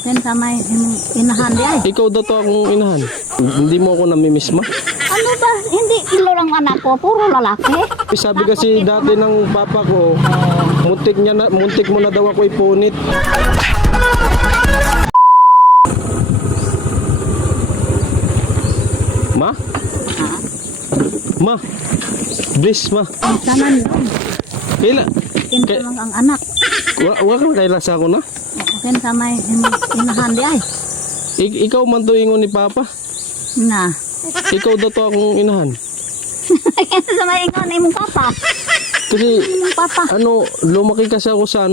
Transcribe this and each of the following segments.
Akin sa may inahan di ay. Ikaw daw to akong inahan. Hindi mo ako namimiss, ma? Ano ba? Hindi ilo lang anak ko, puro lalaki. Sabi kasi dati ng papa ko, muntik mo na daw ako ipunit. Ma? Ma? Bliss, ma. Saman lang. Kaya, Akin lang ang anak. wa kang kailasa ko na? Akin sa may inahan di ay. Ikaw man to ingon ni papa. Na. Ikaw daw to akong inahan. Akin sa may ingon imong papa. Kasi, Imong papa. lumaki kasi ako sa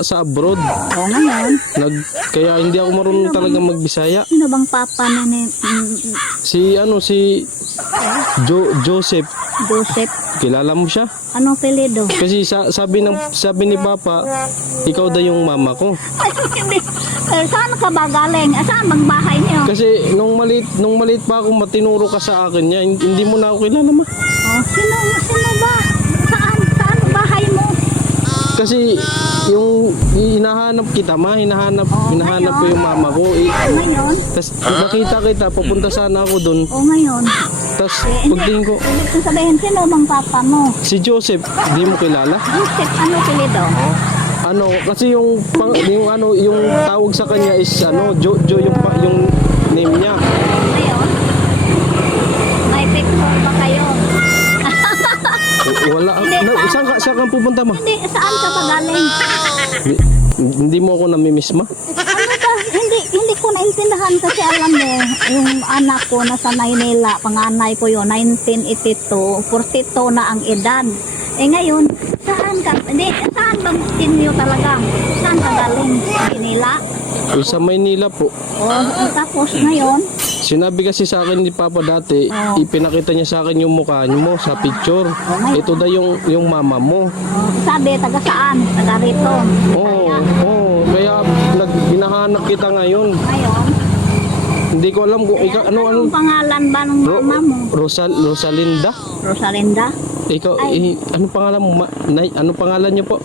sa abroad. O ngayon. Kaya hindi ako marunong talaga magbisaya. Sino bang papa ni Si Joseph, Joseph? kilala mo siya? Anong apelyido? Kasi sabi ni papa, ikaw daw yung mama ko. Ay, hindi. Saan ka ba galing? Saan bang bahay niyo? Kasi nung maliit pa ako, matinuro ka sa akin niya. Hindi mo na ako kilala, ma. Oh, sino ba? Saan bahay mo? Kasi yung hinahanap kita, ma, hinahanap ko yung mama ko. Ngayon? Tapos nakita kita, pupunta sana ako doon. O ngayon? Tapos pagtingin ko, Ibig ko sabihin, sino bang papa mo? si Joseph, di mo kilala? Joseph, ano apelyido? Kasi yung tawag sa kanya is Jojo yung name niya. Ngayon? May picture ba kayo? Wala. Saan ka pupunta, ma? Hindi, saan ka ba galing? Hindi mo ako namimiss, ma? Ano ba? Hindi ko naintindihan kasi alam mo, yung anak ko nasa Maynila, panganay ko yun, 1982, 42 na ang edad. Ngayon, saan bang inyo talaga? Saan ka galing? Maynila? Sa Maynila po. Tapos ngayon, Sinabi kasi sa akin ni Papa dati, ipinakita niya sa akin yung mukha mo sa picture. Ito daw yung mama mo. sabi, taga saan? Taga rito. Kaya hinahanap kita ngayon. Ngayon, Hindi ko alam kung ikaw, anong pangalan ba ng mama mo? Rosalinda? Rosalinda? Ikaw, anong pangalan mo? Anong pangalan niyo po?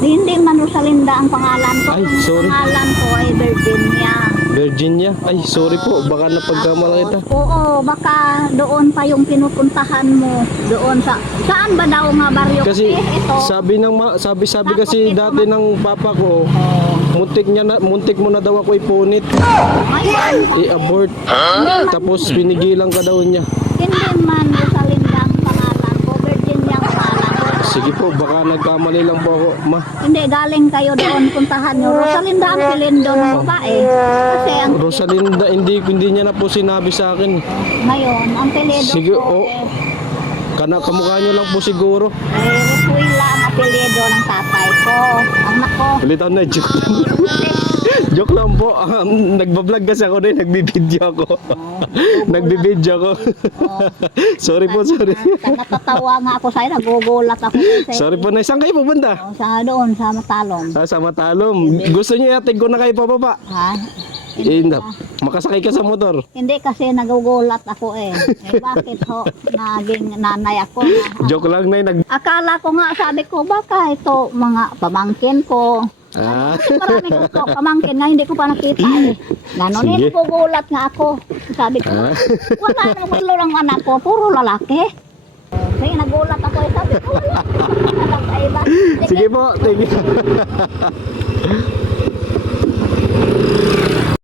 Hindi man Rosalinda ang pangalan ko. Ay, sorry. Ang pangalan ko ay Virginia. Virginia? Ay, sorry po. Baka napagkamala kita. Oo, baka doon pa yung pinupuntahan mo. Doon saan ba daw nga baryo? Kasi ito. sabi kasi dati ng papa ko, muntik mo na daw ako ipunit. I-abort. Tapos pinigilan ka daw niya. Hindi man Rosalinda ang pangalan ko. Virginia ang pangalan ko. Sige po, baka nagkamali lang po ako, ma. Hindi, galing kayo doon puntahan nyo. Rosalinda ang pilindo ng babae. Kasi ang Rosalinda, hindi niya na po sinabi sa akin. ngayon, ang pilido Sige, ko kamukha niyo lang po siguro. Rusuila ang apelyido ng tatay ko. Ang nako. Ulitan na, joke lang po. Nagbablog kasi ako din, nagbibideo ako. Nagbibideo ako. Sorry po, sorry. Natatawa nga ako sa'yo, nagugulat ako. Sorry po, na saan kayo pupunta? Sa doon, sa Matalom. Sa Matalom. Gusto niyo iatid ko na kayo pababa? Ha? Makasakay ka sa motor. Hindi kasi nagugulat ako bakit ho, naging nanay ako. Joke lang na Akala ko nga, sabi ko, baka ito mga pamangkin ko. Marami ko pamangkin nga, hindi ko pa nakita Ganon gugulat nga ako. Sabi ko, wala naman ko lang anak ko, puro lalaki. Kaya nagulat ako, sabi ko, wala. Anak sa iba. Sige po, thank you.